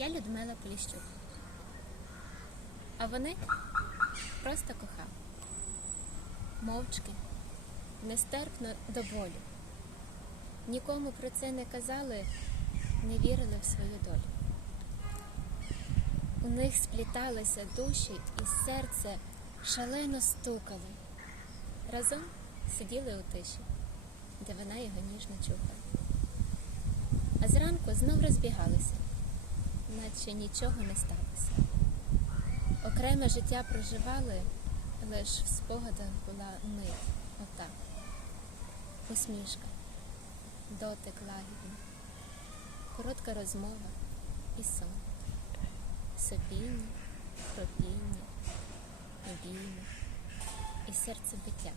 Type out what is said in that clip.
Я Людмила Поліщук. А вони просто кохали. Мовчки, нестерпно до болю. Нікому про це не казали, не вірили в свою долю. У них спліталися душі і серце шалено стукало. Разом сиділи у тиші, де вона його ніжно чухала. А зранку знов розбігалися, наче нічого не сталося. Окреме життя проживали, лиш в спогадах була мить, отак. Усмішка, дотик лагідний, коротка розмова і сон. Сопіння, хропіння, обійми і серце биття.